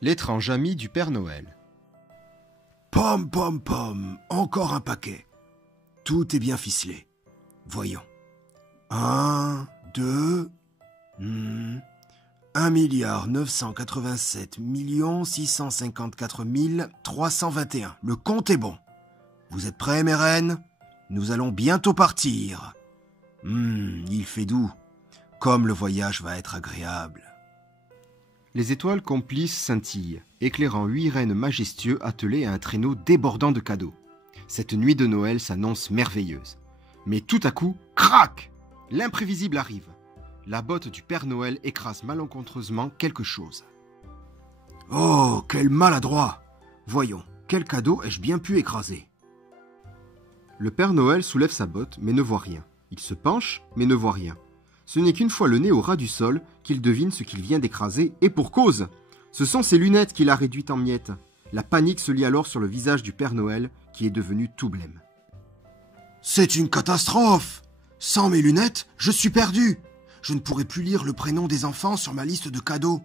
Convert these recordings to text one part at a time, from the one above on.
L'étrange ami du Père Noël. Pomme, pomme, pomme, encore un paquet. Tout est bien ficelé. Voyons. 1, 2... 1,987,654,321. Le compte est bon. Vous êtes prêts, mes reines? Nous allons bientôt partir. Il fait doux. Comme le voyage va être agréable. Les étoiles complices scintillent, éclairant 8 rennes majestueux attelés à un traîneau débordant de cadeaux. Cette nuit de Noël s'annonce merveilleuse. Mais tout à coup, crac! L'imprévisible arrive. La botte du Père Noël écrase malencontreusement quelque chose. Oh, quel maladroit! Voyons, quel cadeau ai-je bien pu écraser? Le Père Noël soulève sa botte, mais ne voit rien. Il se penche, mais ne voit rien. Ce n'est qu'une fois le nez au ras du sol qu'il devine ce qu'il vient d'écraser, et pour cause! Ce sont ses lunettes qu'il a réduites en miettes. La panique se lit alors sur le visage du Père Noël, qui est devenu tout blême. C'est une catastrophe! Sans mes lunettes, je suis perdu! Je ne pourrai plus lire le prénom des enfants sur ma liste de cadeaux.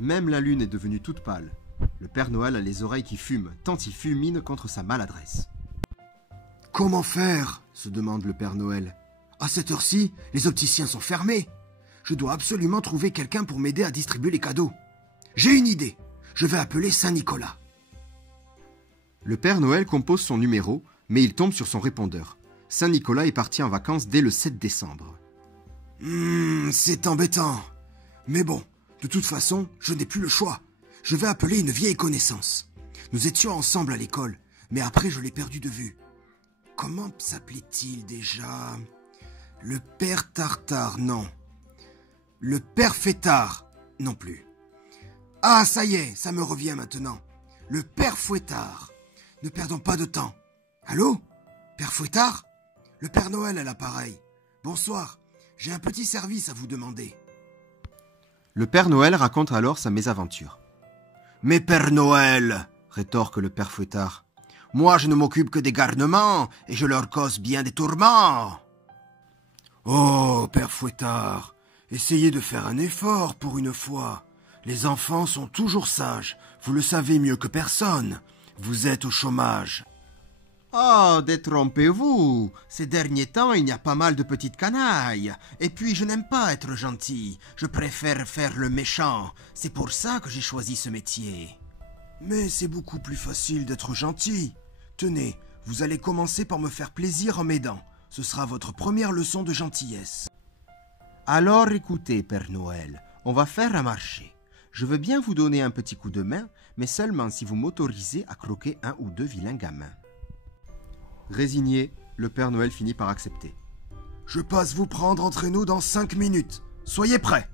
Même la lune est devenue toute pâle. Le Père Noël a les oreilles qui fument, tant il fulmine contre sa maladresse. Comment faire? Se demande le Père Noël. À cette heure-ci, les opticiens sont fermés. Je dois absolument trouver quelqu'un pour m'aider à distribuer les cadeaux. J'ai une idée. Je vais appeler Saint-Nicolas. Le Père Noël compose son numéro, mais il tombe sur son répondeur. Saint-Nicolas est parti en vacances dès le 7 décembre. C'est embêtant. Mais bon, de toute façon, je n'ai plus le choix. Je vais appeler une vieille connaissance. Nous étions ensemble à l'école, mais après je l'ai perdu de vue. Comment s'appelait-il déjà? Le Père Tartare, non. Le Père Fêtard, non plus. Ah, ça y est, ça me revient maintenant. Le Père Fouettard. Ne perdons pas de temps. Allô? Père Fouettard? Le Père Noël à l'appareil. Bonsoir, j'ai un petit service à vous demander. Le Père Noël raconte alors sa mésaventure. « Mais Père Noël, rétorque le Père Fouettard, moi je ne m'occupe que des garnements et je leur cause bien des tourments. » Oh, Père Fouettard, essayez de faire un effort pour une fois. Les enfants sont toujours sages, vous le savez mieux que personne. Vous êtes au chômage. Oh, détrompez-vous. Ces derniers temps, il y a pas mal de petites canailles. Et puis, je n'aime pas être gentil. Je préfère faire le méchant. C'est pour ça que j'ai choisi ce métier. Mais c'est beaucoup plus facile d'être gentil. Tenez, vous allez commencer par me faire plaisir en m'aidant. Ce sera votre première leçon de gentillesse. Alors écoutez, Père Noël, on va faire un marché. Je veux bien vous donner un petit coup de main, mais seulement si vous m'autorisez à croquer un ou deux vilains gamins. Résigné, le Père Noël finit par accepter. Je passe vous prendre entre nous dans 5 minutes. Soyez prêts.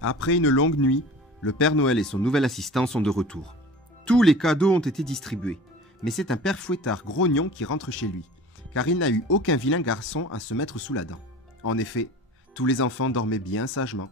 Après une longue nuit, le Père Noël et son nouvel assistant sont de retour. Tous les cadeaux ont été distribués, mais c'est un Père Fouettard grognon qui rentre chez lui, car il n'a eu aucun vilain garçon à se mettre sous la dent. En effet, tous les enfants dormaient bien sagement.